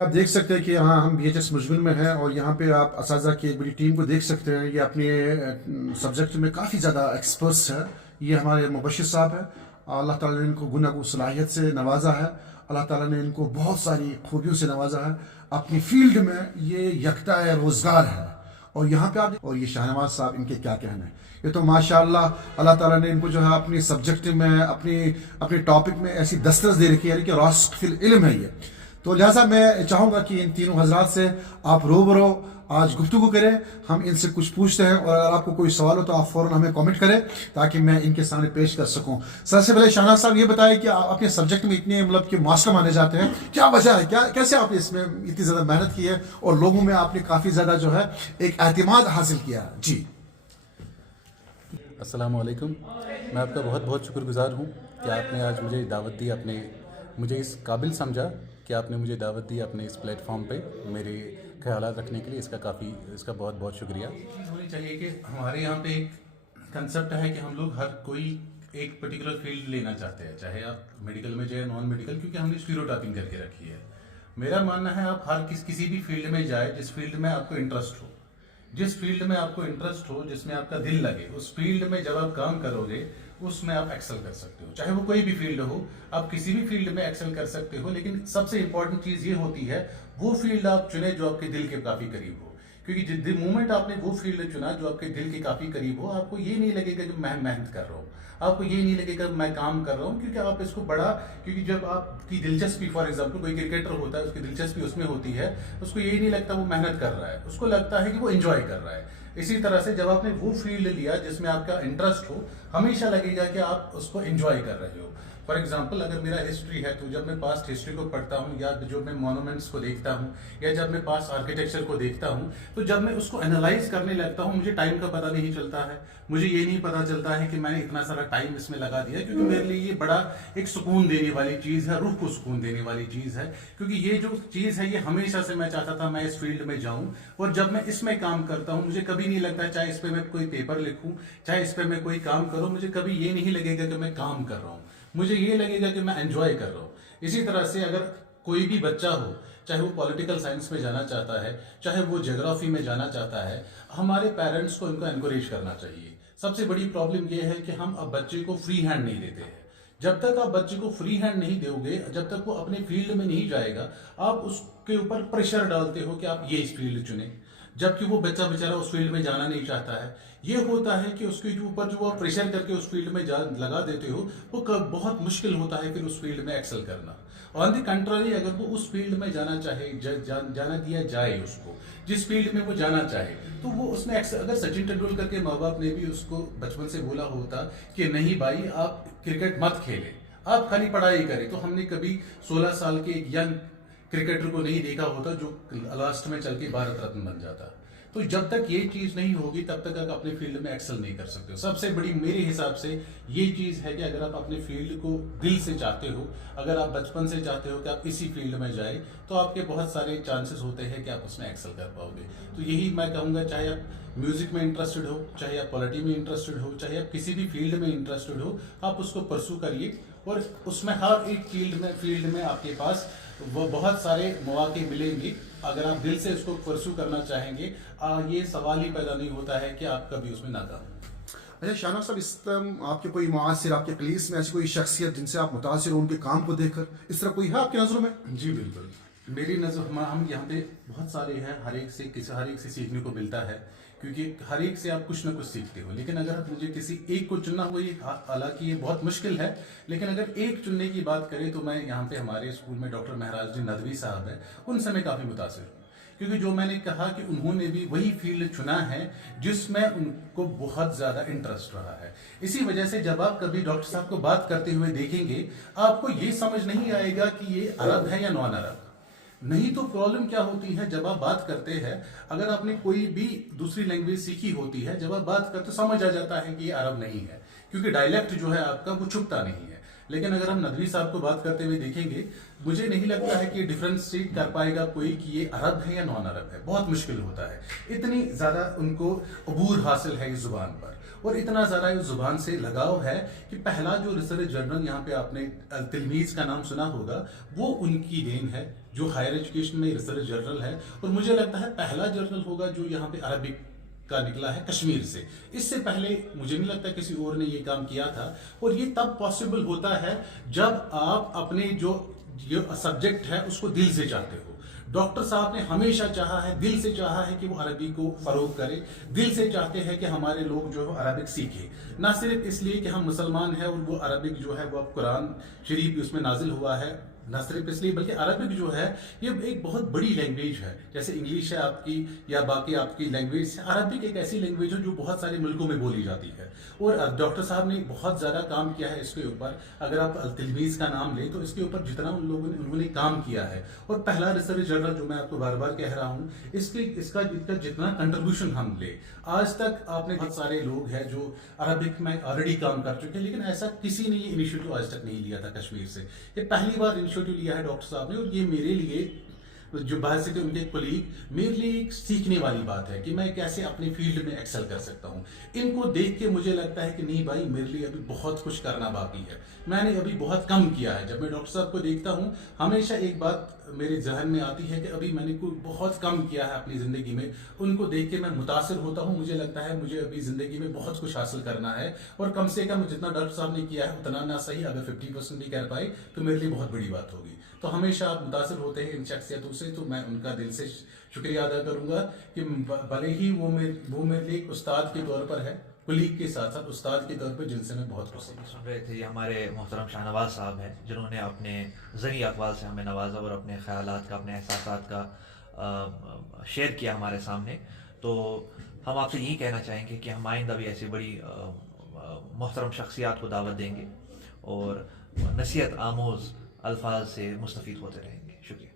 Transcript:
आप देख सकते हैं कि यहाँ हम BHS मुजमिल में हैं और यहाँ पे आप असाजा की एक बड़ी टीम को देख सकते हैं। ये अपने सब्जेक्ट में काफ़ी ज़्यादा एक्सपर्ट्स है। ये हमारे मुबशिर साहब हैं। अल्लाह ताला ने इनको गुनागो सलाहियत से नवाजा है। अल्लाह ताला ने इनको बहुत सारी खूबियों से नवाजा है। अपनी फील्ड में ये यकता है, रोज़गार है। और यहाँ पे आप और ये शाहनवाज साहब, इनके क्या कहना है। ये तो माशाअल्लाह अल्लाह ताला ने इनको जो है अपनी सब्जेक्ट में अपनी अपने टॉपिक में ऐसी दस्तरस दे रखी है कि रासिख फिल इल्म है ये। तो लिहाजा मैं चाहूँगा कि इन तीनों हजरात से आप रूबरू आज गुफ्तगू करें। हम इनसे कुछ पूछते हैं और अगर आपको कोई सवाल हो तो आप फ़ौरन हमें कमेंट करें ताकि मैं इनके सामने पेश कर सकूं। सबसे पहले शाहनवाज साहब ये बताएं कि आप अपने सब्जेक्ट में इतने मतलब कि मास्टर माने जाते हैं, क्या वजह है, क्या कैसे आपने इसमें इतनी ज़्यादा मेहनत की है और लोगों में आपने काफ़ी ज़्यादा जो है एक एतमाद हासिल किया है। जी अस्सलाम वालेकुम। मैं आपका बहुत बहुत शुक्रगुज़ार हूँ कि आपने आज मुझे दावत दी, आपने मुझे इस काबिल समझा कि आपने मुझे दावत दी अपने इस प्लेटफॉर्म पे मेरे ख्यालात रखने के लिए। इसका बहुत बहुत शुक्रिया। चीज़ होनी चाहिए कि हमारे यहाँ पे एक कंसेप्ट है कि हम लोग हर कोई एक पर्टिकुलर फील्ड लेना चाहते हैं, चाहे आप मेडिकल में जाए नॉन मेडिकल, क्योंकि हमने स्टीरियोटाइपिंग करके रखी है। मेरा मानना है आप हर किसी भी फील्ड में जाए जिस फील्ड में आपको इंटरेस्ट हो, जिस फील्ड में आपको इंटरेस्ट हो, जिसमें आपका दिल लगे, उस फील्ड में जब आप काम करोगे उसमें आप एक्सेल कर सकते हो। चाहे वो कोई भी फील्ड हो, आप किसी भी फील्ड में एक्सेल कर सकते हो। लेकिन सबसे इंपॉर्टेंट चीज ये होती है वो फील्ड आप चुने जो आपके दिल के काफी करीब हो। क्योंकि जिस मोमेंट आपने वो फील्ड चुना जो आपके दिल के काफी करीब हो, आपको ये नहीं लगेगा कि मैं मेहनत कर रहा हूँ, आपको ये नहीं लगेगा मैं काम कर रहा हूँ, क्योंकि आप इसको बड़ा, क्योंकि जब आपकी दिलचस्पी, फॉर एग्जाम्पल कोई क्रिकेटर होता है, उसकी दिलचस्पी उसमें होती है, उसको ये नहीं लगता वो मेहनत कर रहा है, उसको लगता है कि वो एंजॉय कर रहा है। इसी तरह से जब आपने वो फील्ड लिया जिसमें आपका इंटरेस्ट हो, हमेशा लगेगा कि आप उसको एंजॉय कर रहे हो। फॉर एग्जाम्पल अगर मेरा हिस्ट्री है तो जब मैं पास्ट हिस्ट्री को पढ़ता हूँ, या जब मैं मॉन्यूमेंट्स को देखता हूँ, या जब मैं पास्ट आर्किटेक्चर को देखता हूँ, तो जब मैं उसको एनालाइज करने लगता हूँ मुझे टाइम का पता नहीं चलता है। मुझे ये नहीं पता चलता है कि मैंने इतना सारा टाइम इसमें लगा दिया, क्योंकि मेरे लिए ये बड़ा एक सुकून देने वाली चीज़ है, रूह को सुकून देने वाली चीज़ है। क्योंकि ये जो चीज़ है ये हमेशा से मैं चाहता था मैं इस फील्ड में जाऊँ, और जब मैं इसमें काम करता हूँ मुझे कभी नहीं लगता, चाहे इस पर मैं कोई पेपर लिखूँ, चाहे इस पर मैं कोई काम करूँ, मुझे कभी ये नहीं लगेगा कि मैं काम कर रहा हूँ, मुझे ये लगेगा कि मैं एंजॉय कर रहा हूँ। इसी तरह से अगर कोई भी बच्चा हो, चाहे वो पॉलिटिकल साइंस में जाना चाहता है, चाहे वो ज्योग्राफी में जाना चाहता है, हमारे पेरेंट्स को इनको एनकरेज करना चाहिए। सबसे बड़ी प्रॉब्लम ये है कि हम अब बच्चे को फ्री हैंड नहीं देते हैं। जब तक आप बच्चे को फ्री हैंड नहीं दोगे, जब तक वो अपने फील्ड में नहीं जाएगा, आप उसके ऊपर प्रेशर डालते हो कि आप ये इस फील्ड चुने, जबकि वो बच्चा बेचारा उस फील्ड में जाना नहीं चाहता है। ये होता है कि उसके ऊपर जो आप प्रेशर करके उस फील्ड में लगा देते हो, वो बहुत मुश्किल होता है फिर उस फील्ड में एक्सेल करना। ऑन द कंट्रारी अगर वो उस फील्ड में जाना चाहे, जाना दिया जाए उसको, जिस फील्ड में वो जाना चाहे, तो वो उसमें अगर सचिन तेंदुलकर के माँ बाप ने भी उसको बचपन से बोला होता कि नहीं भाई आप क्रिकेट मत खेले, आप खाली पढ़ाई करें, तो हमने कभी 16 साल के एक यंग क्रिकेटर को नहीं देखा होता जो लास्ट में चल के भारत रत्न बन जाता। तो जब तक ये चीज नहीं होगी तब तक आप अपने फील्ड में एक्सेल नहीं कर सकते हो। सबसे बड़ी मेरे हिसाब से ये चीज है कि अगर आप अपने फील्ड को दिल से चाहते हो, अगर आप बचपन से चाहते हो कि आप इसी फील्ड में जाए, तो आपके बहुत सारे चांसेस होते हैं कि आप उसमें एक्सेल कर पाओगे। तो यही मैं कहूँगा, चाहे आप म्यूजिक में इंटरेस्टेड हो, चाहे आप पॉलिटी में इंटरेस्टेड हो, चाहे आप किसी भी फील्ड में इंटरेस्टेड हो, आप उसको परसू करिए, और उसमें हर एक फील्ड में आपके पास वो बहुत सारे मौके मिलेंगे। अगर आप दिल से इसको परसू करना चाहेंगे, ये सवाल ही पैदा नहीं होता है कि आप कभी उसमें नाकाम। अच्छा शाहनवाज साहब, इस तरह आपके कोई मुआसिर, आपके कलीस में ऐसी कोई शख्सियत जिनसे आप मुतासिर हो उनके काम को देखकर, इस तरह कोई है आपकी नज़रों में? जी बिल्कुल, मेरी नज़र हम यहाँ पे बहुत सारे हैं, हर एक से सीखने को मिलता है, क्योंकि हर एक से आप कुछ ना कुछ सीखते हो। लेकिन अगर मुझे किसी एक को चुनना हो, ये हालांकि ये बहुत मुश्किल है, लेकिन अगर एक चुनने की बात करें तो मैं यहाँ पे हमारे स्कूल में डॉक्टर महराज नदवी साहब हैं, उनसे मैं काफ़ी मुतासिर हूँ। क्योंकि जो मैंने कहा कि उन्होंने भी वही फील्ड चुना है जिसमें उनको बहुत ज़्यादा इंटरेस्ट रहा है। इसी वजह से जब आप कभी डॉक्टर साहब को बात करते हुए देखेंगे, आपको ये समझ नहीं आएगा कि ये अरब है या नॉन अरब। नहीं तो प्रॉब्लम क्या होती है, जब आप बात करते हैं, अगर आपने कोई भी दूसरी लैंग्वेज सीखी होती है, जब आप बात करते समझ आ जाता है कि ये अरब नहीं है, क्योंकि डायलेक्ट जो है आपका वो छुपता नहीं है। लेकिन अगर हम नदवी साहब को बात करते हुए देखेंगे, मुझे नहीं लगता है कि डिफ्रेंशिएट कर पाएगा कोई कि ये अरब है या नॉन अरब है, बहुत मुश्किल होता है। इतनी ज़्यादा उनको अबूर हासिल है इस जुबान पर, और इतना ज़्यादा इस जुबान से लगाव है कि पहला जो रिसर्च जर्नल यहाँ पे आपने तिलमीज़ का नाम सुना होगा, वो उनकी देन है, जो हायर एजुकेशन में रिसर्च जर्नल है, और मुझे लगता है पहला जर्नल होगा जो यहाँ पे अरबिक का निकला है कश्मीर से। इससे पहले मुझे नहीं लगता किसी और ने ये काम किया था, और ये तब पॉसिबल होता है जब आप अपने जो सब्जेक्ट है उसको दिल से चाहते हो। डॉक्टर साहब ने हमेशा चाहा है, दिल से चाहा है कि वो अरबी को फरोग करे, दिल से चाहते हैं कि हमारे लोग जो है अरबिक सीखे, ना सिर्फ इसलिए कि हम मुसलमान हैं और वो अरबिक जो है वो अब कुरान शरीफ भी उसमें नाजिल हुआ है, न सिर्फ इसलिए बल्कि अरबिक जो है ये एक बहुत बड़ी लैंग्वेज है। जैसे इंग्लिश है आपकी या बाकी आपकी लैंग्वेज है, अरबिक एक ऐसी लैंग्वेज है जो बहुत सारे मुल्कों में बोली जाती है, और डॉक्टर साहब ने बहुत ज़्यादा काम किया है इसके ऊपर। अगर आप तिलमीज़ का नाम लें तो इसके ऊपर जितना उन्होंने काम किया है, और पहला रिसर्च जर्नल जो मैं आपको बार बार कह रहा हूँ, इसका जितना कंट्रीब्यूशन हम ले, आज तक आपने बहुत सारे लोग हैं जो अरबिक में ऑलरेडी काम कर चुके हैं, लेकिन ऐसा किसी ने ये इनिशिएटिव आज तक नहीं लिया था कश्मीर से। ये पहली बार इनिशिएटिव लिया है डॉक्टर साहब ने, और ये मेरे लिए जो बाहर से थे उनके कोलीग, मेरे लिए एक सीखने वाली बात है कि मैं कैसे अपने फील्ड में एक्सेल कर सकता हूँ। इनको देख के मुझे लगता है कि नहीं भाई, मेरे लिए अभी बहुत कुछ करना बाकी है, मैंने अभी बहुत कम किया है। जब मैं डॉक्टर साहब को देखता हूँ हमेशा एक बात मेरे जहन में आती है कि अभी मैंने बहुत कम किया है अपनी ज़िंदगी में। उनको देख के मैं मुतासिर होता हूँ, मुझे लगता है मुझे अभी ज़िंदगी में बहुत कुछ हासिल करना है, और कम से कम जितना डॉक्टर साहब ने किया है उतना ना सही, अगर 50% भी कर पाए तो मेरे लिए बहुत बड़ी बात होगी। तो हमेशा आप मुतासिर होते हैं इन शख्सियतों से, तो मैं उनका दिल से शुक्रिया अदा करूँगा कि भले ही वो मेरे लिए एक उस्ताद के तौर पर है, कुलीग के साथ साथ उस्ताद के तौर पर, जिनसे मैं बहुत कुछ सीखा। सुन रहे थे, ये हमारे मोहतरम शाहनवाज साहब हैं जिन्होंने अपने ज़री अक़वाल से हमें नवाजा और अपने ख़यालात का, अपने एहसासात का शेयर किया हमारे सामने। तो हम आपसे यही कहना चाहेंगे कि हम आइंदा भी ऐसी बड़ी मोहतरम शख्सियात को दावत देंगे और नसीहत आमोज़ अल्फाज से मुस्तफ़ीद होते रहेंगे। शुक्रिया।